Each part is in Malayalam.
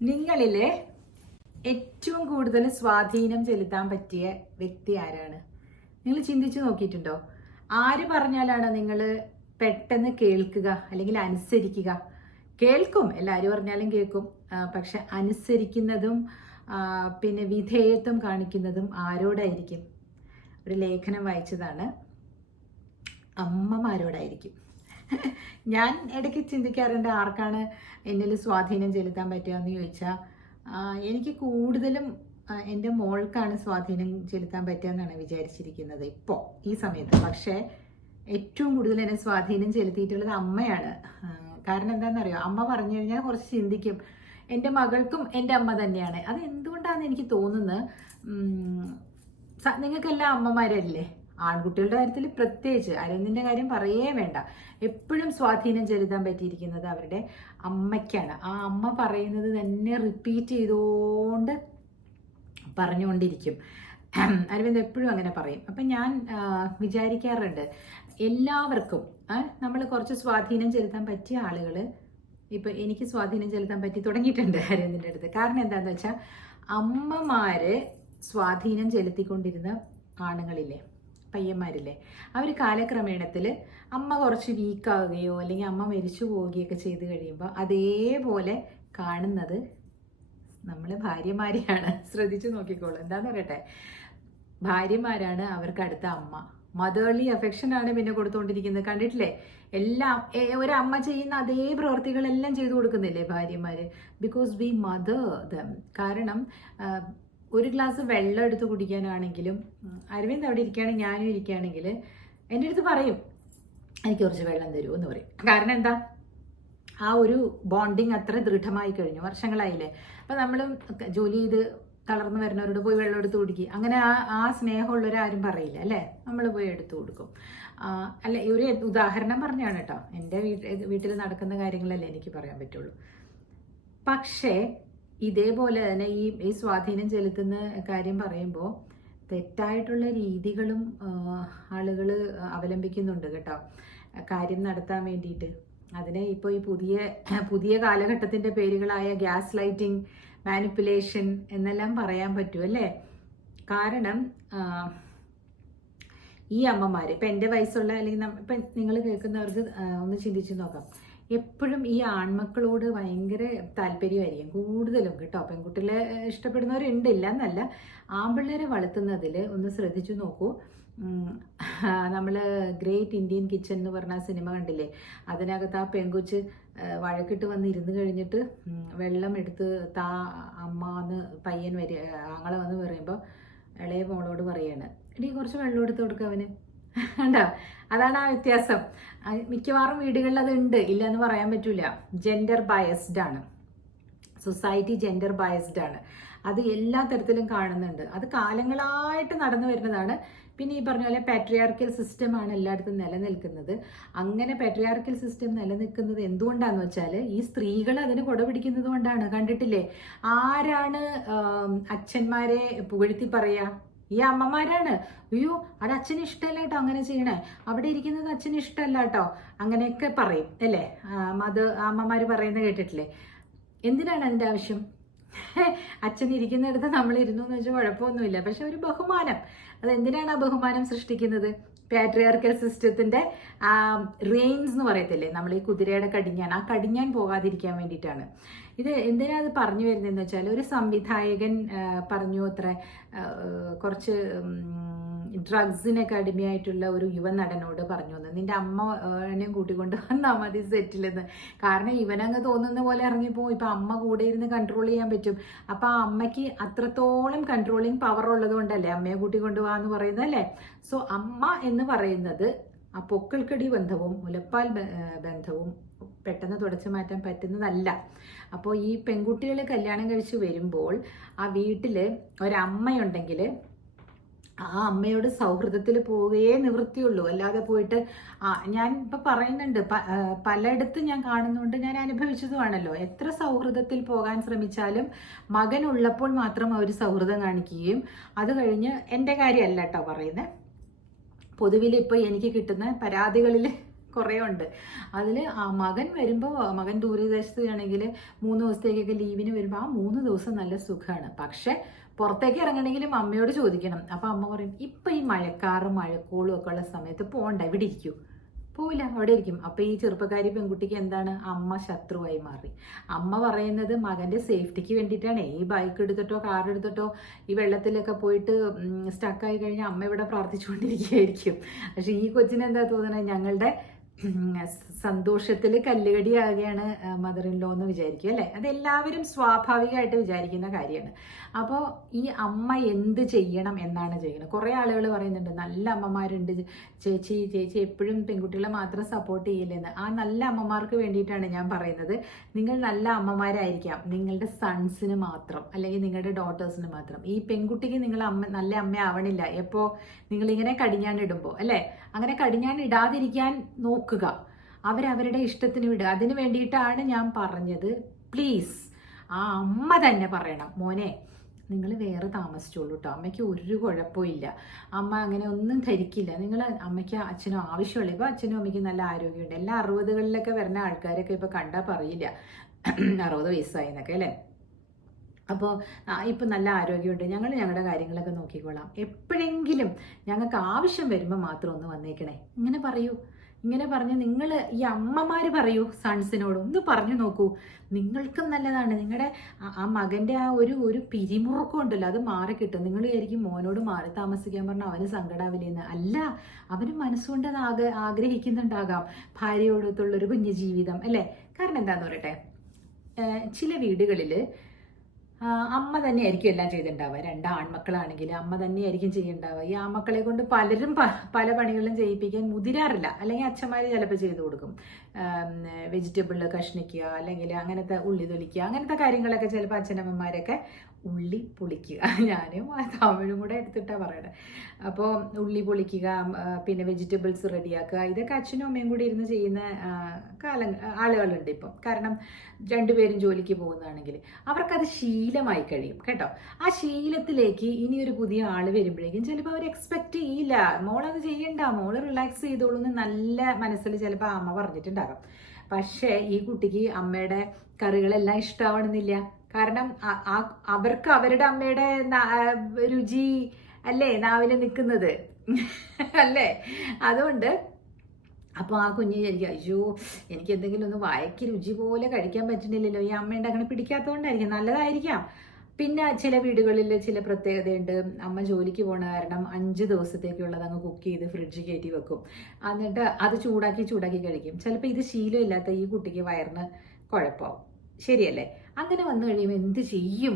നിങ്ങളിലെ ഏറ്റവും കൂടുതൽ സ്വാധീനം ചെലുത്താൻ പറ്റിയ വ്യക്തി ആരാണ്? നിങ്ങൾ ചിന്തിച്ചു നോക്കിയിട്ടുണ്ടോ? ആര് പറഞ്ഞാലാണ് നിങ്ങൾ പെട്ടെന്ന് കേൾക്കുക അല്ലെങ്കിൽ അനുസരിക്കുക? കേൾക്കും, എല്ലാവരും പറഞ്ഞാലും കേൾക്കും. പക്ഷെ അനുസരിക്കുന്നതും പിന്നെ വിധേയത്വം കാണിക്കുന്നതും ആരോടായിരിക്കും? ഒരു ലേഖനം വായിച്ചതാണ്, അമ്മമാരോടായിരിക്കും. ഞാൻ ഇടയ്ക്ക് ചിന്തിക്കാറുണ്ട്, ആർക്കാണ് എന്നിൽ സ്വാധീനം ചെലുത്താൻ പറ്റുക എന്ന് ചോദിച്ചാൽ എനിക്ക് കൂടുതലും എൻ്റെ മോൾക്കാണ് സ്വാധീനം ചെലുത്താൻ പറ്റുക എന്നാണ് വിചാരിച്ചിരിക്കുന്നത് ഇപ്പോൾ ഈ സമയത്ത്. പക്ഷേ ഏറ്റവും കൂടുതൽ എന്നെ സ്വാധീനം ചെലുത്തിയിട്ടുള്ളത് അമ്മയാണ്. കാരണം എന്താണെന്നറിയോ, അമ്മ പറഞ്ഞു കഴിഞ്ഞാൽ കുറച്ച് ചിന്തിക്കും. എൻ്റെ മകൾക്കും എൻ്റെ അമ്മ തന്നെയാണ്. അത് എന്തുകൊണ്ടാണെന്ന് എനിക്ക് തോന്നുന്നത്, നിങ്ങൾക്കെല്ലാം അമ്മമാരല്ലേ? ആൺകുട്ടികളുടെ കാര്യത്തിൽ പ്രത്യേകിച്ച് അരവിന്ദിൻ്റെ കാര്യം പറയേ വേണ്ട. എപ്പോഴും സ്വാധീനം ചെലുത്താൻ പറ്റിയിരിക്കുന്നത് അവരുടെ അമ്മയ്ക്കാണ്. ആ അമ്മ പറയുന്നത് തന്നെ റിപ്പീറ്റ് ചെയ്തുകൊണ്ട് പറഞ്ഞുകൊണ്ടിരിക്കും. അരവിന്ദ് എപ്പോഴും അങ്ങനെ പറയും. അപ്പം ഞാൻ വിചാരിക്കാറുണ്ട്, എല്ലാവർക്കും നമ്മൾ കുറച്ച് സ്വാധീനം ചെലുത്താൻ പറ്റിയ ആളുകൾ ഇപ്പം എനിക്ക് സ്വാധീനം ചെലുത്താൻ പറ്റി തുടങ്ങിയിട്ടുണ്ട് അരവിന്ദിൻ്റെ അടുത്ത്. കാരണം എന്താണെന്ന് വെച്ചാൽ, അമ്മമാര് സ്വാധീനം ചെലുത്തിക്കൊണ്ടിരുന്ന ആണുങ്ങളില്ലേ, പയ്യന്മാരില്ലേ, അവർ കാലക്രമേണത്തിൽ അമ്മ കുറച്ച് വീക്കാവുകയോ അല്ലെങ്കിൽ അമ്മ മരിച്ചു പോവുകയൊക്കെ ചെയ്ത് കഴിയുമ്പോൾ അതേപോലെ കാണുന്നത് നമ്മൾ ഭാര്യമാരെയാണ്. ശ്രദ്ധിച്ചു നോക്കിക്കോളൂ. എന്താന്ന് പറയട്ടെ, ഭാര്യമാരാണ് അവർക്ക് അടുത്ത അമ്മ. മദേർലി അഫെക്ഷനാണ് പിന്നെ കൊടുത്തുകൊണ്ടിരിക്കുന്നത്. കണ്ടിട്ടില്ലേ? എല്ലാം ഒരമ്മ ചെയ്യുന്ന അതേ പ്രവർത്തികളെല്ലാം ചെയ്തു കൊടുക്കുന്നില്ലേ ഭാര്യമാര്? Because we mother dum. കാരണം ഒരു ഗ്ലാസ് വെള്ളം എടുത്ത് കുടിക്കാനാണെങ്കിലും, അരവിന്ദ് അവിടെ ഇരിക്കുകയാണെങ്കിൽ ഞാനും ഇരിക്കുകയാണെങ്കിൽ എൻ്റെ അടുത്ത് പറയും, എനിക്ക് കുറച്ച് വെള്ളം തരുമോ എന്ന് പറയും. കാരണം എന്താ, ആ ഒരു ബോണ്ടിങ് അത്ര ദൃഢമായി കഴിഞ്ഞു, വർഷങ്ങളായില്ലേ. അപ്പം നമ്മളും ജോലി ചെയ്ത് തളർന്നു വരുന്നവരോട് പോയി വെള്ളം എടുത്ത് കുടിക്കുക, അങ്ങനെ ആ സ്നേഹമുള്ളവരാരും പറയില്ല അല്ലേ? നമ്മൾ പോയി എടുത്തു കൊടുക്കും. അല്ല, ഒരു ഉദാഹരണം പറഞ്ഞാണ് കേട്ടോ, എൻ്റെ വീട്ടിൽ നടക്കുന്ന കാര്യങ്ങളല്ലേ എനിക്ക് പറയാൻ പറ്റുള്ളൂ. പക്ഷേ ഇതേപോലെ തന്നെ ഈ സ്വാധീനം ചെലുത്തുന്ന കാര്യം പറയുമ്പോൾ തെറ്റായിട്ടുള്ള രീതികളും ആളുകൾ അവലംബിക്കുന്നുണ്ട് കേട്ടോ, കാര്യം നടത്താൻ വേണ്ടിയിട്ട്. അതിനെ ഇപ്പോൾ ഈ പുതിയ കാലഘട്ടത്തിൻ്റെ പേരുകളായ ഗ്യാസ് ലൈറ്റിംഗ്, മാനിപ്പുലേഷൻ എന്നെല്ലാം പറയാൻ പറ്റുമല്ലേ? കാരണം ഈ അമ്മമാർ ഇപ്പം എൻ്റെ വയസ്സുള്ള അല്ലെങ്കിൽ ഇപ്പം നിങ്ങൾ കേൾക്കുന്നവർക്ക് ഒന്ന് ചിന്തിച്ച് നോക്കാം. എപ്പോഴും ഈ ആൺമക്കളോട് ഭയങ്കര താല്പര്യമായിരിക്കും കൂടുതലും കേട്ടോ. പെൺകുട്ടികളെ ഇഷ്ടപ്പെടുന്നവരുണ്ട്, ഇല്ല എന്നല്ല. ആൺപിള്ളേരെ വളർത്തുന്നതിൽ ഒന്ന് ശ്രദ്ധിച്ചു നോക്കൂ. നമ്മൾ ഗ്രേറ്റ് ഇന്ത്യൻ കിച്ചൺ എന്ന് പറഞ്ഞ സിനിമ കണ്ടില്ലേ? അതിനകത്ത് ആ പെൺകൊച്ച് വഴക്കിട്ട് വന്ന് ഇരുന്ന് കഴിഞ്ഞിട്ട് വെള്ളം എടുത്ത് താ അമ്മ എന്ന് പയ്യൻ ആങ്ങളെ വന്ന് പറയുമ്പോൾ ഇളയ മോളോട് പറയാണ്, എടീ കുറച്ച് വെള്ളം എടുത്ത് കൊടുക്കുക അവന്. ഉണ്ടോ? അതാണ് ആ വ്യത്യാസം. മിക്കവാറും വീടുകളിൽ അത് ഉണ്ട്, ഇല്ല എന്ന് പറയാൻ പറ്റൂല. ജെൻഡർ ബയസ്ഡ് ആണ് സൊസൈറ്റി, ജെൻഡർ ബയസ്ഡ് ആണ്. അത് എല്ലാ തരത്തിലും കാണുന്നുണ്ട്. അത് കാലങ്ങളായിട്ട് നടന്നു വരുന്നതാണ്. പിന്നെ ഈ പറഞ്ഞ പോലെ പാട്രിയാർക്കൽ സിസ്റ്റമാണ് എല്ലായിടത്തും നിലനിൽക്കുന്നത്. അങ്ങനെ പാട്രിയാർക്കൽ സിസ്റ്റം നിലനിൽക്കുന്നത് എന്തുകൊണ്ടാന്ന് വെച്ചാൽ, ഈ സ്ത്രീകൾ അതിന് കൊടപിടിക്കുന്നത് കൊണ്ടാണ്. കണ്ടിട്ടില്ലേ? ആരാണ് അച്ഛന്മാരെ പുകഴ്ത്തി പറയാ? ഈ അമ്മമാരാണ്. അയ്യോ, അത് അച്ഛന് ഇഷ്ടമല്ല കേട്ടോ അങ്ങനെ ചെയ്യണേ, അവിടെ ഇരിക്കുന്നത് അച്ഛന് ഇഷ്ടമല്ല കേട്ടോ, അങ്ങനെയൊക്കെ പറയും അല്ലേ? അമ്മമാർ പറയുന്നത് കേട്ടിട്ടില്ലേ? എന്തിനാണ് അതിൻ്റെ ആവശ്യം? അച്ഛൻ ഇരിക്കുന്നിടത്ത് നമ്മൾ ഇരുന്നു എന്ന് വെച്ചാൽ കുഴപ്പമൊന്നുമില്ല. പക്ഷെ ഒരു ബഹുമാനം, അതെന്തിനാണ് ആ ബഹുമാനം സൃഷ്ടിക്കുന്നത്? പാട്രിയാർക്കൽ സിസ്റ്റത്തിന്റെ റെയിൻസ് എന്ന് പറയത്തില്ലേ, നമ്മൾ ഈ കുതിരയുടെ കടിഞ്ഞാൻ, ആ കടിഞ്ഞാൻ പോകാതിരിക്കാൻ വേണ്ടിയിട്ടാണ്. ഇത് എന്തിനാ അത് പറഞ്ഞു വരുന്നതെന്ന് വെച്ചാൽ, ഒരു സംവിധായകൻ പറഞ്ഞു അത്ര, കുറച്ച് ഡ്രഗ്സിനൊക്കെ അടിമയായിട്ടുള്ള ഒരു യുവനടനോട് പറഞ്ഞു വന്നു, നിന്റെ അമ്മനെയും കൂട്ടിക്കൊണ്ട് വന്നാൽ മതി സെറ്റിലെന്ന്. കാരണം ഇവനങ്ങ് തോന്നുന്ന പോലെ ഇറങ്ങിപ്പോവും. ഇപ്പം അമ്മ കൂടെ ഇരുന്ന് കൺട്രോൾ ചെയ്യാൻ പറ്റും. അപ്പം ആ അമ്മയ്ക്ക് അത്രത്തോളം കൺട്രോളിങ് പവർ ഉള്ളത് കൊണ്ടല്ലേ അമ്മയെ കൂട്ടിക്കൊണ്ട് പോകാന്ന് പറയുന്നത് അല്ലേ? സോ അമ്മ എന്ന് പറയുന്നത് ആ പൊക്കിൾക്കടി ബന്ധവും മുലപ്പാൽ ബന്ധവും പെട്ടെന്ന് തുടച്ചു മാറ്റാൻ പറ്റുന്നതല്ല. അപ്പോൾ ഈ പെൺകുട്ടികൾ കല്യാണം കഴിച്ച് വരുമ്പോൾ ആ വീട്ടിൽ ഒരമ്മയുണ്ടെങ്കിൽ ആ അമ്മയോട് സൗഹൃദത്തിൽ പോവുകയേ നിവൃത്തിയുള്ളൂ. അല്ലാതെ പോയിട്ട് ഞാൻ ഇപ്പം പറയുന്നുണ്ട്, പലയിടത്തും ഞാൻ കാണുന്നുണ്ട്, ഞാൻ അനുഭവിച്ചതുമാണല്ലോ. എത്ര സൗഹൃദത്തിൽ പോകാൻ ശ്രമിച്ചാലും മകനുള്ളപ്പോൾ മാത്രം അവർ സൗഹൃദം കാണിക്കുകയും അത് കഴിഞ്ഞ്, എൻ്റെ കാര്യമല്ല കേട്ടോ പറയുന്നത്, പൊതുവിൽ ഇപ്പോൾ എനിക്ക് കിട്ടുന്ന പരാതികളിൽ കുറേ ഉണ്ട്. അതിൽ മകൻ വരുമ്പോൾ, മകൻ ദൂരദേശത്താണെങ്കിൽ 3 ദിവസത്തേക്കൊക്കെ ലീവിന് വരുമ്പോൾ ആ 3 ദിവസം നല്ല സുഖമാണ്. പക്ഷെ പുറത്തേക്ക് ഇറങ്ങണമെങ്കിലും അമ്മയോട് ചോദിക്കണം. അപ്പം അമ്മ പറയും, ഇപ്പം ഈ മഴക്കാറും മഴക്കോളും ഒക്കെ ഉള്ള സമയത്ത് പോകണ്ട, ഇവിടെ ഇരിക്കൂ. പോവില്ല, അവിടെ ഇരിക്കും. അപ്പം ഈ ചെറുപ്പക്കാരി പെൺകുട്ടിക്ക് എന്താണ്, അമ്മ ശത്രുവായി മാറി. അമ്മ പറയുന്നത് മകൻ്റെ സേഫ്റ്റിക്ക് വേണ്ടിയിട്ടാണ്. ഈ ബൈക്ക് എടുത്തിട്ടോ കാർ എടുത്തിട്ടോ ഈ വെള്ളത്തിലൊക്കെ പോയിട്ട് സ്റ്റക്കായി കഴിഞ്ഞാൽ അമ്മ ഇവിടെ പ്രാർത്ഥിച്ചുകൊണ്ടിരിക്കുകയായിരിക്കും. പക്ഷെ ഈ കൊച്ചിന് എന്താ തോന്നുന്നത്, ഞങ്ങളുടെ സന്തോഷത്തിൽ കല്ലുകടിയാകുകയാണ് മദർ ഇൻ ലോ എന്ന് വിചാരിക്കും അല്ലേ. അതെല്ലാവരും സ്വാഭാവികമായിട്ട് വിചാരിക്കുന്ന കാര്യമാണ്. അപ്പോൾ ഈ അമ്മ എന്ത് ചെയ്യണം എന്നാണ് ചെയ്യുന്നത്. കുറേ ആളുകൾ പറയുന്നുണ്ട് നല്ല അമ്മമാരുണ്ട് ചേച്ചി, ചേച്ചി എപ്പോഴും പെൺകുട്ടികളെ മാത്രം സപ്പോർട്ട് ചെയ്യില്ലെന്ന്. ആ നല്ല അമ്മമാർക്ക് വേണ്ടിയിട്ടാണ് ഞാൻ പറയുന്നത്. നിങ്ങൾ നല്ല അമ്മമാരായിരിക്കാം നിങ്ങളുടെ സൺസിന് മാത്രം, അല്ലെങ്കിൽ നിങ്ങളുടെ ഡോട്ടേഴ്സിന് മാത്രം. ഈ പെൺകുട്ടിക്ക് നിങ്ങൾ നല്ല അമ്മ ആവണില്ല എപ്പോൾ നിങ്ങളിങ്ങനെ കടിഞ്ഞാണിടുമ്പോൾ അല്ലേ. അങ്ങനെ കടിഞ്ഞാണിടാതിരിക്കാൻ നോക്കുക, അവരവരുടെ ഇഷ്ടത്തിന് വിടുക. അതിന് വേണ്ടിയിട്ടാണ് ഞാൻ പറഞ്ഞത്. പ്ലീസ് ആ അമ്മ തന്നെ പറയണം, മോനെ നിങ്ങൾ വേറെ താമസിച്ചോളൂ കേട്ടോ, അമ്മയ്ക്ക് ഒരു കുഴപ്പമില്ല, അമ്മ അങ്ങനെ ഒന്നും ധരിക്കില്ല, നിങ്ങൾ അമ്മയ്ക്ക് അച്ഛനും ആവശ്യമുള്ള. ഇപ്പോൾ അച്ഛനും അമ്മയ്ക്ക് നല്ല ആരോഗ്യമുണ്ട്. എല്ലാ 60കളിലൊക്കെ വരുന്ന ആൾക്കാരൊക്കെ ഇപ്പോൾ കണ്ടാൽ പറയില്ല 60 വയസ്സായി എന്നൊക്കെ അല്ലേ. അപ്പോൾ ഇപ്പം നല്ല ആരോഗ്യമുണ്ട്, ഞങ്ങൾ ഞങ്ങളുടെ കാര്യങ്ങളൊക്കെ നോക്കിക്കോളാം, എപ്പോഴെങ്കിലും ഞങ്ങൾക്ക് ആവശ്യം വരുമ്പോൾ മാത്രം ഒന്ന് വന്നേക്കണേ, ഇങ്ങനെ പറയൂ. ഇങ്ങനെ പറഞ്ഞ് നിങ്ങൾ ഈ അമ്മമാർ പറയൂ സൺസിനോട്, ഒന്ന് പറഞ്ഞു നോക്കൂ, നിങ്ങൾക്കും നല്ലതാണ്. നിങ്ങളുടെ ആ മകൻ്റെ ആ ഒരു പിരിമുറുക്കം ഉണ്ടല്ലോ, അത് മാറിക്കിട്ടും. നിങ്ങൾ വിചാരിക്കും മോനോട് മാറി താമസിക്കാൻ പറഞ്ഞാൽ അവന് സങ്കടാവില്ലെന്ന്. അല്ല, അവന് മനസ്സുകൊണ്ട് അത് ആഗ്രഹിക്കുന്നുണ്ടാകാം ഭാര്യയോടൊത്തുള്ളൊരു കുഞ്ഞു ജീവിതം അല്ലേ. കാരണം എന്താണെന്ന് പറയട്ടെ, ചില വീടുകളിൽ അമ്മ തന്നെയായിരിക്കും എല്ലാം ചെയ്തിട്ടുണ്ടാവുക. 2 ആൺമക്കളാണെങ്കിൽ അമ്മ തന്നെയായിരിക്കും ചെയ്യുന്നുണ്ടാവുക. ഈ ആൺമക്കളെ കൊണ്ട് പലരും പല പണികളും ചെയ്യിപ്പിക്കാൻ മുതിരാറില്ല. അല്ലെങ്കിൽ അച്ഛന്മാർ ചിലപ്പോൾ ചെയ്തു കൊടുക്കും. വെജിറ്റബിൾ കഷ്ണിക്കുക, അല്ലെങ്കിൽ അങ്ങനത്തെ ഉള്ളി തൊലിക്കുക, അങ്ങനത്തെ കാര്യങ്ങളൊക്കെ ചിലപ്പോൾ അച്ഛനമ്മമാരൊക്കെ ഉള്ളി പൊളിക്കുക. ഞാനും തമിഴും കൂടെ എടുത്തിട്ടാണ് പറയണത്. അപ്പോൾ ഉള്ളി പൊളിക്കുക, പിന്നെ വെജിറ്റബിൾസ് റെഡിയാക്കുക, ഇതൊക്കെ അച്ഛനും അമ്മയും കൂടി ഇരുന്ന് ചെയ്യുന്ന ആളുകളുണ്ട് ഇപ്പം. കാരണം 2 പേരും ജോലിക്ക് പോകുന്നതാണെങ്കിൽ അവർക്കത് ശീലമായി കഴിയും കേട്ടോ. ആ ശീലത്തിലേക്ക് ഇനിയൊരു പുതിയ ആൾ വരുമ്പോഴേക്കും ചിലപ്പോൾ അവർ എക്സ്പെക്റ്റ് ചെയ്യില്ല, മോളത് ചെയ്യണ്ട, മോള് റിലാക്സ് ചെയ്തോളൂ എന്ന് നല്ല മനസ്സിൽ ചിലപ്പോൾ അമ്മ പറഞ്ഞിട്ടുണ്ടാകാം. പക്ഷേ ഈ കുട്ടിക്ക് അമ്മയുടെ കറികളെല്ലാം ഇഷ്ടമാവണമെന്നില്ല. കാരണം അവർക്ക് അവരുടെ അമ്മയുടെ രുചി അല്ലേ നാവിൽ നിൽക്കുന്നത് അല്ലേ. അതുകൊണ്ട് അപ്പോൾ ആ കുഞ്ഞ് വിചാരിക്കും, അയ്യോ എനിക്ക് എന്തെങ്കിലും ഒന്ന് വായയ്ക്ക് രുചി പോലെ കഴിക്കാൻ പറ്റുന്നില്ലല്ലോ, ഈ അമ്മയുടെ അങ്ങനെ പിടിക്കാത്തതുകൊണ്ടായിരിക്കും, നല്ലതായിരിക്കാം. പിന്നെ ചില വീടുകളിൽ ചില പ്രത്യേകതയുണ്ട്. അമ്മ ജോലിക്ക് പോണ കാരണം 5 ദിവസത്തേക്കുള്ളത് അങ്ങ് കുക്ക് ചെയ്ത് ഫ്രിഡ്ജിൽ കയറ്റി വെക്കും. എന്നിട്ട് അത് ചൂടാക്കി കഴിക്കും. ചിലപ്പോൾ ഇത് ശീലമില്ലാത്ത ഈ കുട്ടിക്ക് വയറിന് കുഴപ്പമാവും. ശരിയല്ലേ. അങ്ങനെ വന്നു കഴിയുമ്പോൾ എന്ത് ചെയ്യും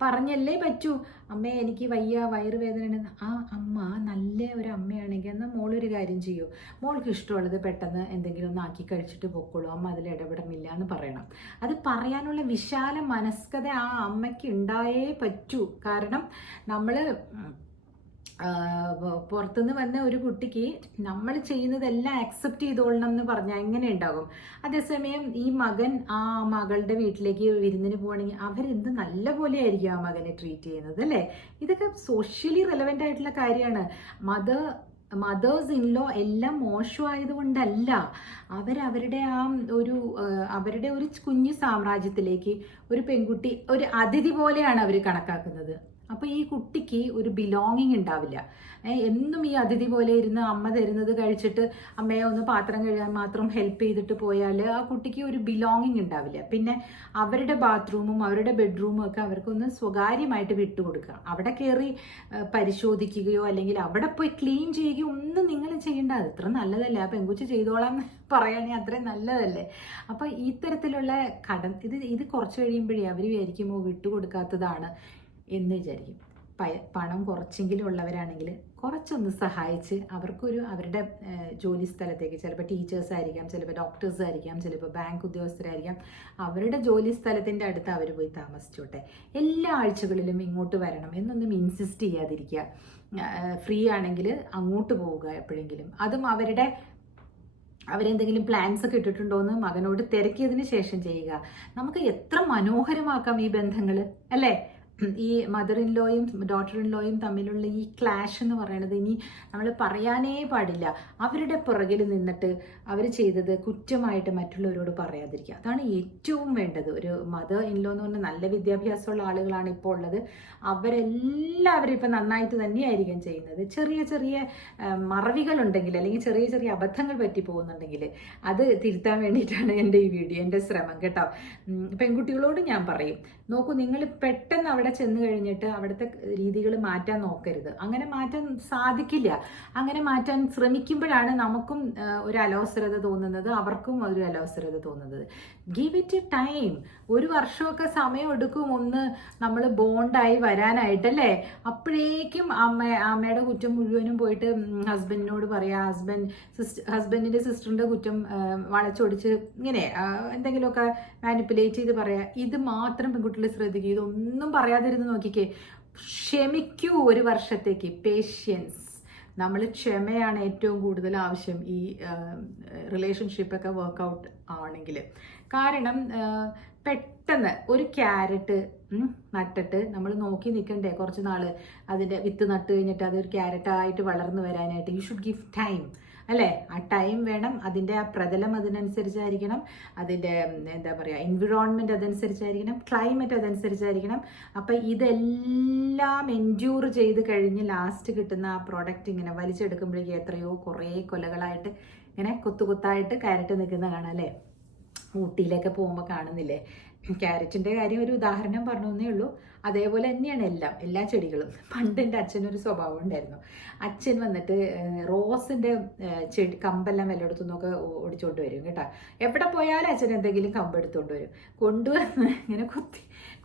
പറഞ്ഞല്ലേ പറ്റൂ. അമ്മേ എനിക്ക് വയ്യ, വയറുവേദന. ആ അമ്മ നല്ല ഒരു അമ്മയാണെങ്കിൽ എന്നാൽ മോളൊരു കാര്യം ചെയ്യൂ, മോൾക്ക് ഇഷ്ടമുള്ളത് പെട്ടെന്ന് എന്തെങ്കിലും ഒന്ന് ആക്കി കഴിച്ചിട്ട് പൊക്കോളൂ, അമ്മ അതിൽ ഇടപെടുന്നില്ല എന്ന് പറയണം. അത് പറയാനുള്ള വിശാല മനസ്കത ആ അമ്മയ്ക്ക് ഉണ്ടായേ പറ്റൂ. കാരണം നമ്മൾ പുറത്തുനിന്ന് വന്ന ഒരു കുട്ടിക്ക് നമ്മൾ ചെയ്യുന്നതെല്ലാം അക്സെപ്റ്റ് ചെയ്തോളണം എന്ന് പറഞ്ഞാൽ എങ്ങനെ ഉണ്ടാകും? അതേസമയം ഈ മകൻ ആ മകളുടെ വീട്ടിലേക്ക് വിരുന്നിന് പോകണമെങ്കിൽ അവരെന്ത് നല്ല പോലെ ആയിരിക്കും ആ മകനെ ട്രീറ്റ് ചെയ്യുന്നത് അല്ലേ. ഇതൊക്കെ സോഷ്യലി റെലവൻ്റ് ആയിട്ടുള്ള കാര്യമാണ്. മദേഴ്സ് ഇൻ ലോ എല്ലാം മോശമായതുകൊണ്ടല്ല, അവരവരുടെ അവരുടെ ഒരു കുഞ്ഞു സാമ്രാജ്യത്തിലേക്ക് ഒരു പെൺകുട്ടി ഒരു അതിഥി പോലെയാണ് അവർ കണക്കാക്കുന്നത്. അപ്പോൾ ഈ കുട്ടിക്ക് ഒരു ബിലോങ്ങിങ് ഉണ്ടാവില്ല. എന്നും ഈ അതിഥി പോലെ ഇരുന്ന് അമ്മ തരുന്നത് കഴിച്ചിട്ട് അമ്മയെ ഒന്ന് പാത്രം കഴുകാൻ മാത്രം ഹെൽപ്പ് ചെയ്തിട്ട് പോയാൽ ആ കുട്ടിക്ക് ഒരു ബിലോങ്ങിങ് ഉണ്ടാവില്ല. പിന്നെ അവരുടെ ബാത്റൂമും അവരുടെ ബെഡ്റൂമും ഒക്കെ അവർക്കൊന്ന് സ്വകാര്യമായിട്ട് വിട്ടുകൊടുക്കുക. അവിടെ കയറി പരിശോധിക്കുകയോ അല്ലെങ്കിൽ അവിടെ പോയി ക്ലീൻ ചെയ്യുകയോ ഒന്നും നിങ്ങൾ ചെയ്യേണ്ട. അത് ഇത്ര നല്ലതല്ലേ, ആ പെൺകുച്ചി ചെയ്തോളാം പറയുകയാണെങ്കിൽ അത്രയും നല്ലതല്ലേ. അപ്പോൾ ഇത്തരത്തിലുള്ള ഇത് കുറച്ച് കഴിയുമ്പോഴേ അവർ വിചാരിക്കുമോ വിട്ടുകൊടുക്കാത്തതാണ് എന്ന് വിചാരിക്കും. പണം കുറച്ചെങ്കിലും ഉള്ളവരാണെങ്കിൽ കുറച്ചൊന്ന് സഹായിച്ച് അവരുടെ ജോലി സ്ഥലത്തേക്ക്, ചിലപ്പോൾ ടീച്ചേഴ്സ് ആയിരിക്കാം, ചിലപ്പോൾ ഡോക്ടേഴ്സ് ആയിരിക്കാം, ചിലപ്പോൾ ബാങ്ക് ഉദ്യോഗസ്ഥരായിരിക്കാം, അവരുടെ ജോലി സ്ഥലത്തിൻ്റെ അടുത്ത് അവർ പോയി താമസിച്ചോട്ടെ. എല്ലാ ആഴ്ചകളിലും ഇങ്ങോട്ട് വരണം എന്നൊന്നും ഇൻസിസ്റ്റ് ചെയ്യാതിരിക്കുക. ഫ്രീ ആണെങ്കിൽ അങ്ങോട്ട് പോവുക എപ്പോഴെങ്കിലും. അതും അവരെന്തെങ്കിലും പ്ലാൻസ് ഒക്കെ ഇട്ടിട്ടുണ്ടോ എന്ന് മകനോട് തിരക്കിയതിന് ശേഷം ചെയ്യുക. നമുക്ക് എത്ര മനോഹരമാക്കാം ഈ ബന്ധങ്ങൾ അല്ലേ. ഈ മദർ ഇൻ ലോയും ഡോട്ടർ ഇൻ ലോയും തമ്മിലുള്ള ഈ ക്ലാഷ് എന്ന് പറയുന്നത് ഇനി നമ്മൾ പറയാനേ പാടില്ല. അവരുടെ പുറകിൽ നിന്നിട്ട് അവർ ചെയ്തത് കുറ്റമായിട്ട് മറ്റുള്ളവരോട് പറയാതിരിക്കുക, അതാണ് ഏറ്റവും വേണ്ടത്. ഒരു മദർ ഇൻ ലോ എന്ന് പറഞ്ഞാൽ നല്ല വിദ്യാഭ്യാസമുള്ള ആളുകളാണ് ഇപ്പോൾ ഉള്ളത്. അവരെല്ലാവരും ഇപ്പം നന്നായിട്ട് തന്നെയായിരിക്കും ചെയ്യുന്നത്. ചെറിയ ചെറിയ മറവികളുണ്ടെങ്കിൽ അല്ലെങ്കിൽ ചെറിയ ചെറിയ അബദ്ധങ്ങൾ പറ്റി പോകുന്നുണ്ടെങ്കിൽ അത് തിരുത്താൻ വേണ്ടിയിട്ടാണ് എൻ്റെ ഈ വീഡിയോ, എൻ്റെ ശ്രമം കേട്ടോ. പെൺകുട്ടികളോട് ഞാൻ പറയും, നോക്കൂ, നിങ്ങൾ പെട്ടെന്ന് അവിടെ ചെന്ന് കഴിഞ്ഞിട്ട് അവിടുത്തെ രീതികൾ മാറ്റാൻ നോക്കരുത്. അങ്ങനെ മാറ്റാൻ സാധിക്കില്ല. അങ്ങനെ മാറ്റാൻ ശ്രമിക്കുമ്പോഴാണ് നമുക്കും ഒരു അലോസരത തോന്നുന്നത്, അവർക്കും ഒരു അലോസരത തോന്നുന്നത്. Give it time. ഒരു വർഷമൊക്കെ സമയം എടുക്കും ഒന്ന് നമ്മൾ ബോണ്ടായി വരാനായിട്ടല്ലേ. അപ്പോഴേക്കും അമ്മയുടെ കുറ്റം മുഴുവനും പോയിട്ട് ഹസ്ബൻഡിനോട് പറയാ, ഹസ്ബൻഡിൻ്റെ സിസ്റ്ററിൻ്റെ കുറ്റം വളച്ചൊടിച്ച് ഇങ്ങനെ എന്തെങ്കിലുമൊക്കെ മാനിപ്പുലേറ്റ് ചെയ്ത് പറയാ. ഇത് മാത്രം പെൺകുട്ടികൾ ശ്രദ്ധിക്കുക. ഇതൊന്നും പറയാതിരുന്ന് നോക്കിക്കേ. ക്ഷമിക്കൂ ഒരു വർഷത്തേക്ക്. പേഷ്യൻസ്. നമ്മൾ ക്ഷമയാണ് ഏറ്റവും കൂടുതൽ ആവശ്യം ഈ റിലേഷൻഷിപ്പൊക്കെ വർക്കൗട്ട് ആണെങ്കിൽ. കാരണം പെട്ടെന്ന് ഒരു ക്യാരറ്റ് നട്ടിട്ട് നമ്മൾ നോക്കി നിൽക്കണ്ടേ കുറച്ച് നാൾ, അതിൻ്റെ വിത്ത് നട്ട് കഴിഞ്ഞിട്ട് അതൊരു ക്യാരറ്റായിട്ട് വളർന്നു വരാനായിട്ട്. യു ഷുഡ് ഗിവ് ടൈം അല്ലേ. ആ ടൈം വേണം. അതിൻ്റെ ആ പ്രതലം അതിനനുസരിച്ചായിരിക്കണം, അതിൻ്റെ എന്താ പറയുക എൻവിറോൺമെൻറ്റ് അതനുസരിച്ചായിരിക്കണം, ക്ലൈമറ്റ് അതനുസരിച്ചായിരിക്കണം. അപ്പം ഇതെല്ലാം എൻഡ്യൂർ ചെയ്ത് കഴിഞ്ഞ് ലാസ്റ്റ് കിട്ടുന്ന ആ പ്രോഡക്റ്റ് ഇങ്ങനെ വലിച്ചെടുക്കുമ്പോഴേക്കും എത്രയോ കുറേ കൊലകളായിട്ട് ഇങ്ങനെ കുത്തായിട്ട് ക്യാരറ്റ് നിൽക്കുന്ന കാണാം അല്ലേ. ഊട്ടിയിലൊക്കെ പോകുമ്പോൾ കാണുന്നില്ലേ. ക്യാരറ്റിൻ്റെ കാര്യം ഒരു ഉദാഹരണം പറഞ്ഞു എന്നേ ഉള്ളൂ. അതേപോലെ തന്നെയാണ് എല്ലാ ചെടികളും. പണ്ട് എൻ്റെ അച്ഛനൊരു സ്വഭാവം ഉണ്ടായിരുന്നു. അച്ഛൻ വന്നിട്ട് റോസിൻ്റെ ചെടി കമ്പെല്ലാം എല്ലായിടത്തു നിന്നൊക്കെ ഓടിച്ചുകൊണ്ട് വരും കേട്ടോ. എവിടെ പോയാലും അച്ഛൻ എന്തെങ്കിലും കമ്പ് എടുത്തുകൊണ്ട് വരും. കൊണ്ടുവന്ന് ഇങ്ങനെ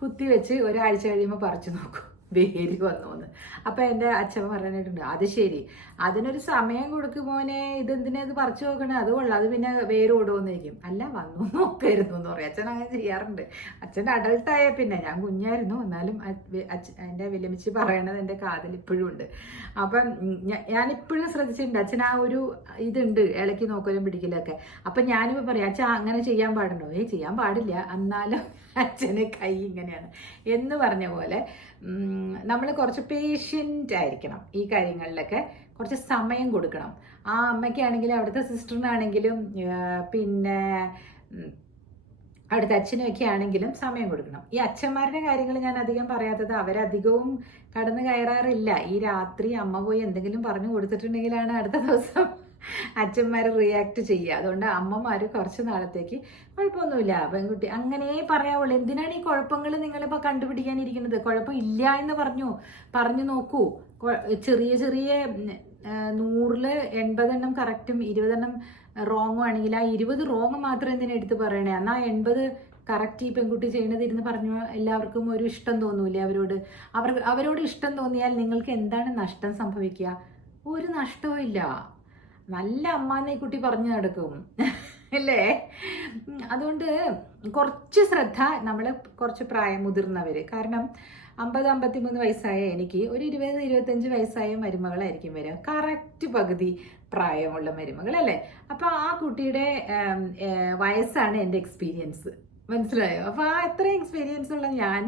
കുത്തി വെച്ച് ഒരാഴ്ച കഴിയുമ്പോൾ പറിച്ചു നോക്കും വേര് വന്നോന്ന്. അപ്പം എൻ്റെ അച്ഛൻ പറഞ്ഞിട്ടുണ്ട്, അത് ശരി, അതിനൊരു സമയം കൊടുക്കും മോനെ, ഇതെന്തിനാ ഇത് പറിച്ചു നോക്കണേ, അത് കൊള്ളാം, അത് പിന്നെ വേര് ഓടുമെന്നിരിക്കും. അല്ല, വന്നു നോക്കായിരുന്നു എന്ന് പറയും. അച്ഛൻ അങ്ങനെ ചെയ്യാറുണ്ട്. അച്ഛൻ്റെ അഡൾട്ടായ പിന്നെ, ഞാൻ കുഞ്ഞായിരുന്നു എന്നാലും എൻ്റെ വലിയമ്മച്ചി പറയണത് എൻ്റെ കാതിൽ ഇപ്പോഴും ഉണ്ട്. അപ്പം ഞാനിപ്പോഴും ശ്രദ്ധിച്ചിട്ടുണ്ട് അച്ഛൻ ആ ഒരു ഇതുണ്ട്, ഇളക്കി നോക്കലും പിടിക്കലൊക്കെ. അപ്പം ഞാനിപ്പോൾ പറയാം, അച്ഛൻ അങ്ങനെ ചെയ്യാൻ പാടുണ്ടോ? ചെയ്യാൻ പാടില്ല, എന്നാലും അച്ഛന് കൈ ഇങ്ങനെയാണ് എന്ന് പറഞ്ഞ പോലെ നമ്മൾ കുറച്ച് പേഷ്യൻ്റ് ആയിരിക്കണം ഈ കാര്യങ്ങളിലൊക്കെ. കുറച്ച് സമയം കൊടുക്കണം. ആ അമ്മയ്ക്കാണെങ്കിലും അവിടുത്തെ സിസ്റ്ററിനാണെങ്കിലും പിന്നെ അവിടുത്തെ അച്ഛനൊക്കെ ആണെങ്കിലും സമയം കൊടുക്കണം. ഈ അച്ഛന്മാരുടെ കാര്യങ്ങൾ ഞാൻ അധികം പറയാത്തത്, അവരധികവും കടന്നു കയറാറില്ല. ഈ രാത്രി അമ്മ പോയി എന്തെങ്കിലും പറഞ്ഞു കൊടുത്തിട്ടുണ്ടെങ്കിലാണ് അടുത്ത ദിവസം അച്ഛന്മാർ റിയാക്ട് ചെയ്യുക. അതുകൊണ്ട് അമ്മമാർ കുറച്ച് നാളത്തേക്ക് കുഴപ്പമൊന്നുമില്ല പെൺകുട്ടി അങ്ങനെ പറയാവുള്ളൂ. എന്തിനാണ് ഈ കുഴപ്പങ്ങൾ നിങ്ങളിപ്പോൾ കണ്ടുപിടിക്കാനിരിക്കുന്നത്? കുഴപ്പം ഇല്ല എന്ന് പറഞ്ഞു നോക്കൂ. ചെറിയ 100ൽ 80 കറക്റ്റും 20 റോങ്ങും ആണെങ്കിൽ ആ 20 റോങ് മാത്രം എന്തിനാ എടുത്ത് പറയണേ? എന്നാൽ 80 കറക്റ്റ് ഈ പെൺകുട്ടി ചെയ്യണത് ഇരുന്ന് പറഞ്ഞു എല്ലാവർക്കും ഒരു ഇഷ്ടം തോന്നൂലേ അവരോട് ഇഷ്ടം തോന്നിയാൽ നിങ്ങൾക്ക് എന്താണ് നഷ്ടം സംഭവിക്കുക? ഒരു നഷ്ടവും ഇല്ല. നല്ല അമ്മാന്നെ കുട്ടി പറഞ്ഞു നടക്കും അല്ലേ. അതുകൊണ്ട് കുറച്ച് ശ്രദ്ധ നമ്മൾ കുറച്ച് മുതിർന്നവർ. കാരണം 50-53 വയസ്സായ എനിക്ക് ഒരു 20-25 വയസ്സായ മരുമകളായിരിക്കും വരിക. കറക്റ്റ് പകുതി പ്രായമുള്ള മരുമകൾ അല്ലേ. അപ്പോൾ ആ കുട്ടിയുടെ വയസ്സാണ് എൻ്റെ എക്സ്പീരിയൻസ്. മനസ്സിലായോ? അപ്പോൾ ആ അത്രയും എക്സ്പീരിയൻസ് ഉള്ള ഞാൻ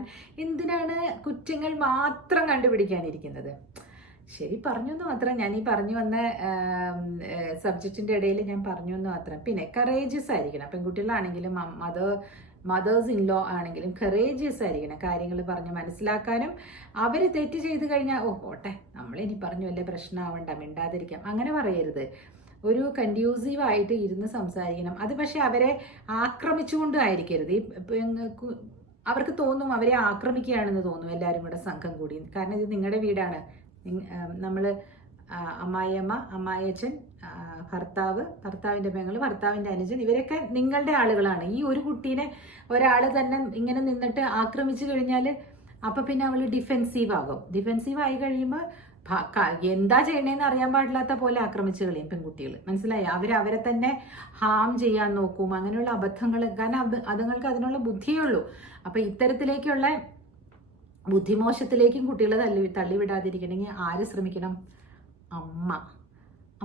എന്തിനാണ് കുറ്റങ്ങൾ മാത്രം കണ്ടുപിടിക്കാനിരിക്കുന്നത്? ശരി, പറഞ്ഞു എന്ന് മാത്രം. ഞാൻ ഈ പറഞ്ഞു വന്ന സബ്ജക്റ്റിൻ്റെ ഇടയിൽ ഞാൻ പറഞ്ഞു എന്ന് മാത്രം. പിന്നെ കറേജിയസ് ആയിരിക്കണം. പെൺകുട്ടികളാണെങ്കിലും മദേഴ്സ് ഇൻ ലോ ആണെങ്കിലും കറേജിയസ് ആയിരിക്കണം. കാര്യങ്ങൾ പറഞ്ഞ് മനസ്സിലാക്കാനും. അവർ തെറ്റ് ചെയ്ത് കഴിഞ്ഞാൽ പോട്ടെ, നമ്മളിനി പറഞ്ഞു വല്ല പ്രശ്നമാവണ്ട, മിണ്ടാതിരിക്കാം, അങ്ങനെ പറയരുത്. ഒരു കൺഡ്യൂസീവായിട്ട് ഇരുന്ന് സംസാരിക്കണം. അത് പക്ഷെ അവരെ ആക്രമിച്ചുകൊണ്ടും ആയിരിക്കരുത്. അവർക്ക് തോന്നും അവരെ ആക്രമിക്കുകയാണെന്ന് തോന്നും എല്ലാവരും കൂടെ സംഘം കൂടി. കാരണം ഇത് നിങ്ങളുടെ വീടാണ്. നമ്മൾ അമ്മായിയമ്മ, അമ്മായിയച്ഛൻ, ഭർത്താവിൻ്റെ പെങ്ങൾ, ഭർത്താവിൻ്റെ അനുജൻ, ഇവരൊക്കെ നിങ്ങളുടെ ആളുകളാണ്. ഈ ഒരു കുട്ടീനെ ഒരാൾ തന്നെ ഇങ്ങനെ നിന്നിട്ട് ആക്രമിച്ചു കഴിഞ്ഞാൽ അപ്പം പിന്നെ അവൾ ഡിഫെൻസീവ് ആകും. ഡിഫെൻസീവ് ആയി കഴിയുമ്പോൾ എന്താ ചെയ്യണേന്ന് അറിയാൻ പാടില്ലാത്ത പോലെ ആക്രമിച്ചു കളയും പെൺകുട്ടികൾ. മനസ്സിലായി? അവരെ തന്നെ ഹാം ചെയ്യാൻ നോക്കും. അങ്ങനെയുള്ള അബദ്ധങ്ങൾ, കാരണം അതുങ്ങൾക്ക് അതിനുള്ള ബുദ്ധിയേ ഉള്ളൂ. അപ്പം ഇത്തരത്തിലേക്കുള്ള ബുദ്ധിമോശത്തിലേക്കും കുട്ടികളെ തള്ളിവിടാതിരിക്കണമെങ്കിൽ ആര് ശ്രമിക്കണം?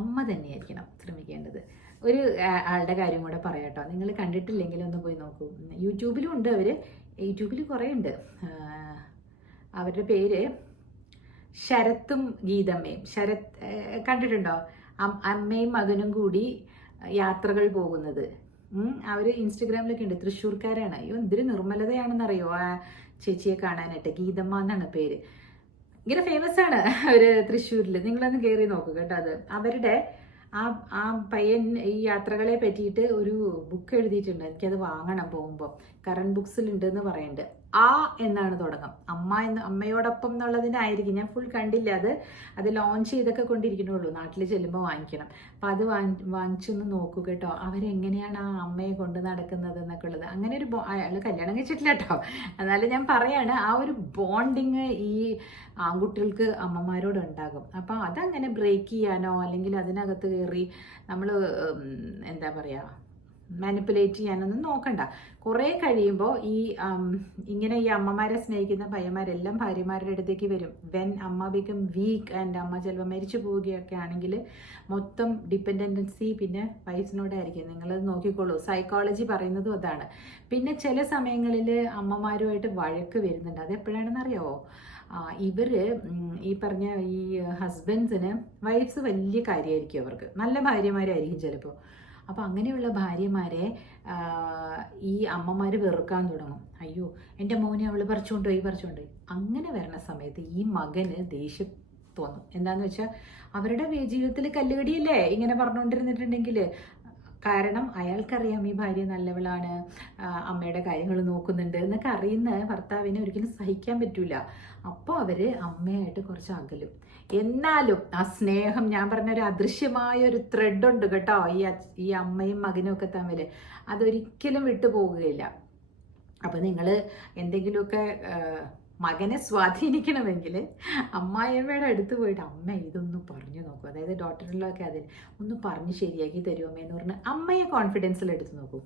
അമ്മ തന്നെയായിരിക്കണം ശ്രമിക്കേണ്ടത്. ഒരു ആളുടെ കാര്യം കൂടെ പറയാട്ടോ, നിങ്ങൾ കണ്ടിട്ടില്ലെങ്കിൽ ഒന്ന് പോയി നോക്കൂ. യൂട്യൂബിലും ഉണ്ട്. യൂട്യൂബിൽ കുറേ ഉണ്ട്. അവരുടെ പേര് ശരത്തും ഗീതമ്മയും. ശരത് കണ്ടിട്ടുണ്ടോ? അമ്മയും മകനും കൂടി യാത്രകൾ പോകുന്നത്. അവർ ഇൻസ്റ്റഗ്രാമിലൊക്കെ ഉണ്ട്. തൃശ്ശൂർക്കാരാണ്. അയ്യോ എന്തൊരു നിർമ്മലതയാണെന്നറിയോ ആ ചേച്ചിയെ കാണാനായിട്ട്. ഗീതമ്മ എന്നാണ് പേര്. ഇങ്ങനെ ഫേമസ് ആണ് അവര് തൃശ്ശൂരിൽ. നിങ്ങളൊന്ന് കയറി നോക്കുക കേട്ടോ. അത് അവരുടെ ആ പയ്യൻ ഈ യാത്രകളെ പറ്റിയിട്ട് ഒരു ബുക്ക് എഴുതിയിട്ടുണ്ട്. എനിക്കത് വാങ്ങണം പോകുമ്പോൾ. കറണ്ട് ബുക്സിലുണ്ട് എന്ന് പറയുന്നുണ്ട്. ആ എന്നാണ് തുടക്കം. അമ്മയോടൊപ്പം എന്നുള്ളതിനായിരിക്കും. ഞാൻ ഫുൾ കണ്ടില്ല. അത് ലോഞ്ച് ചെയ്തൊക്കെ കൊണ്ടിരിക്കണുള്ളൂ. നാട്ടിൽ ചെല്ലുമ്പോൾ വാങ്ങിക്കണം. അപ്പം അത് വാങ്ങിച്ചൊന്ന് നോക്കൂ കേട്ടോ. അവരെങ്ങനെയാണ് ആ അമ്മയെ കൊണ്ട് നടക്കുന്നത് എന്നൊക്കെ ഉള്ളത്. അങ്ങനെ ഒരു അയാൾ കല്യാണം കഴിച്ചിട്ടില്ല കേട്ടോ. എന്നാലും ഞാൻ പറയാണ്, ആ ഒരു ബോണ്ടിങ് ഈ ആൺകുട്ടികൾക്ക് അമ്മമാരോട് ഉണ്ടാകും. അപ്പം അതങ്ങനെ ബ്രേക്ക് ചെയ്യാനോ അല്ലെങ്കിൽ അതിനകത്ത് കയറി നമ്മൾ എന്താ പറയുക മാനിപ്പുലേറ്റ് ചെയ്യാനൊന്നും നോക്കണ്ട. കുറേ കഴിയുമ്പോൾ ഇങ്ങനെ ഈ അമ്മമാരെ സ്നേഹിക്കുന്ന പയ്യന്മാരെല്ലാം ഭാര്യമാരുടെ അടുത്തേക്ക് വരും. വെൻ അമ്മ ബിക്കം വീക്ക് ആൻഡ് അമ്മ ചിലപ്പോൾ മരിച്ചു പോവുകയൊക്കെ ആണെങ്കിൽ മൊത്തം ഡിപ്പെൻഡൻസി പിന്നെ വൈഫിനോടായിരിക്കും. നിങ്ങളത് നോക്കിക്കോളൂ. സൈക്കോളജി പറയുന്നതും അതാണ്. പിന്നെ ചില സമയങ്ങളിൽ അമ്മമാരുമായിട്ട് വഴക്ക് വരുന്നുണ്ട്. അതെപ്പോഴാണെന്ന് അറിയാമോ? ഈ പറഞ്ഞ ഈ ഹസ്ബൻഡ്സിന് വൈഫ്സ് വലിയ കാര്യമായിരിക്കും. അവർക്ക് നല്ല ഭാര്യമാരായിരിക്കും ചിലപ്പോൾ. അപ്പോൾ അങ്ങനെയുള്ള ഭാര്യമാരെ ഈ അമ്മമാർ വെറുക്കാൻ തുടങ്ങും. അയ്യോ എൻ്റെ മോനെ അവൾ പറിച്ചുകൊണ്ടുപോയി. അങ്ങനെ വരുന്ന സമയത്ത് ഈ മകന് ദേഷ്യം തോന്നും. എന്താന്ന് വെച്ചാൽ അവരുടെ ജീവിതത്തിൽ കല്ലുകടിയല്ലേ ഇങ്ങനെ പറഞ്ഞുകൊണ്ടിരുന്നിട്ടുണ്ടെങ്കിൽ. കാരണം അയാൾക്കറിയാം ഈ ഭാര്യ നല്ലവളാണ്, അമ്മയുടെ കാര്യങ്ങൾ നോക്കുന്നുണ്ട് എന്നൊക്കെ അറിയുന്ന ഭർത്താവിനെ ഒരിക്കലും സഹിക്കാൻ പറ്റൂല. അപ്പോൾ അവർ അമ്മയായിട്ട് കുറച്ച് അകലും. എന്നാലും ആ സ്നേഹം, ഞാൻ പറഞ്ഞ ഒരു അദൃശ്യമായ ഒരു ത്രെഡ് ഉണ്ട് കേട്ടോ ഈ അമ്മയും മകനും ഒക്കെ തമ്മിൽ. അതൊരിക്കലും വിട്ടു പോകുകയില്ല. അപ്പം നിങ്ങൾ എന്തെങ്കിലുമൊക്കെ മകനെ സ്വാധീനിക്കണമെങ്കിൽ അമ്മായിയമ്മയുടെ അടുത്ത് പോയിട്ട് അമ്മ ഇതൊന്ന് പറഞ്ഞു നോക്കൂ. അതായത് ഡോക്ടറിലൊക്കെ അതിൽ ഒന്ന് പറഞ്ഞ് ശരിയാക്കി തരുമോ എന്ന് പറഞ്ഞ് അമ്മയെ കോൺഫിഡൻസിൽ എടുത്ത് നോക്കൂ.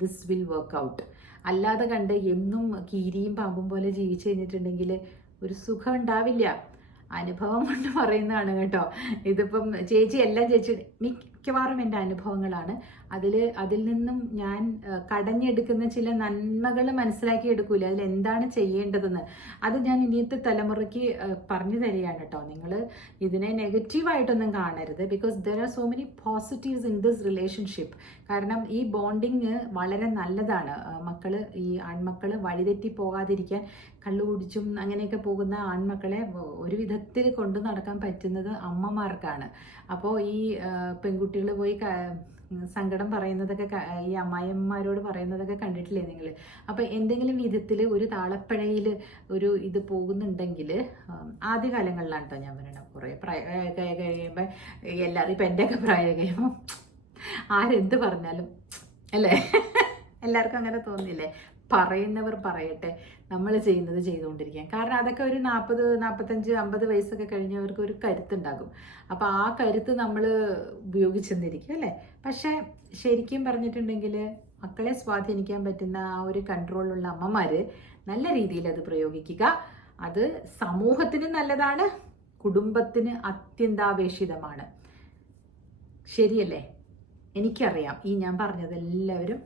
This will work out. അല്ലാതെ കണ്ട് എന്നും കീരിയും പാമ്പും പോലെ ജീവിച്ചു കഴിഞ്ഞിട്ടുണ്ടെങ്കിൽ ഒരു സുഖം ഉണ്ടാവില്ല. അനുഭവം കൊണ്ട് പറയുന്നതാണ് കേട്ടോ. ഇതിപ്പം ചേച്ചി മിക്കവാറും എൻ്റെ അനുഭവങ്ങളാണ്. അതിൽ നിന്നും ഞാൻ കടഞ്ഞെടുക്കുന്ന ചില നന്മകൾ മനസ്സിലാക്കിയെടുക്കൂല. അതിലെന്താണ് ചെയ്യേണ്ടതെന്ന് അത് ഞാൻ ഇനിയത്തെ തലമുറയ്ക്ക് പറഞ്ഞു തരികയാണ് കേട്ടോ. നിങ്ങൾ ഇതിനെ നെഗറ്റീവായിട്ടൊന്നും കാണരുത്. Because there are so many positives in this relationship. കാരണം ഈ ബോണ്ടിങ് വളരെ നല്ലതാണ്. ഈ ആൺമക്കൾ വഴിതെറ്റി പോകാതിരിക്കാൻ കള്ളു കുടിച്ചും അങ്ങനെയൊക്കെ പോകുന്ന ആൺമക്കളെ ഒരു വിധത്തിൽ കൊണ്ടു നടക്കാൻ പറ്റുന്നത് അമ്മമാർക്കാണ്. അപ്പോൾ ഈ പെൺകുട്ടികൾ പോയി സങ്കടം പറയുന്നതൊക്കെ ഈ അമ്മായിയമ്മമാരോട് പറയുന്നതൊക്കെ കണ്ടിട്ടില്ലേ നിങ്ങൾ? അപ്പം എന്തെങ്കിലും വിധത്തിൽ ഒരു താളപ്പഴയിൽ ഒരു ഇത് പോകുന്നുണ്ടെങ്കിൽ ആദ്യകാലങ്ങളിലാണ് കേട്ടോ ഞാൻ പറയണം. കുറേ കഴിയുമ്പോൾ എല്ലാവരും ഇപ്പം എൻ്റെയൊക്കെ പ്രായം കഴിയുമ്പോൾ ആരെന്ത് പറഞ്ഞാലും അല്ലേ എല്ലാവർക്കും അങ്ങനെ തോന്നില്ലേ? പറയുന്നവർ പറയട്ടെ, നമ്മൾ ചെയ്യുന്നത് ചെയ്തുകൊണ്ടിരിക്കാം. കാരണം അതൊക്കെ ഒരു 40, 45, 50 വയസ്സൊക്കെ കഴിഞ്ഞവർക്ക് ഒരു കരുത്തുണ്ടാകും. അപ്പോൾ ആ കരുത്ത് നമ്മൾ ഉപയോഗിച്ചെന്നിരിക്കും അല്ലേ? പക്ഷേ ശരിക്കും പറഞ്ഞിട്ടുണ്ടെങ്കിൽ മക്കളെ സ്വാധീനിക്കാൻ പറ്റുന്ന ആ ഒരു കൺട്രോളുള്ള അമ്മമാർ നല്ല രീതിയിൽ അത് പ്രയോഗിക്കുക. അത് സമൂഹത്തിന് നല്ലതാണ്, കുടുംബത്തിന് അത്യന്താപേക്ഷിതമാണ്. ശരിയല്ലേ? എനിക്കറിയാം ഈ ഞാൻ പറഞ്ഞതെല്ലാവരും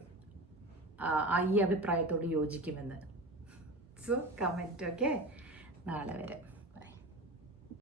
ഈ അഭിപ്രായത്തോട് യോജിക്കുമെന്ന്. So comment. ഓക്കെ, നാളെ വരെ.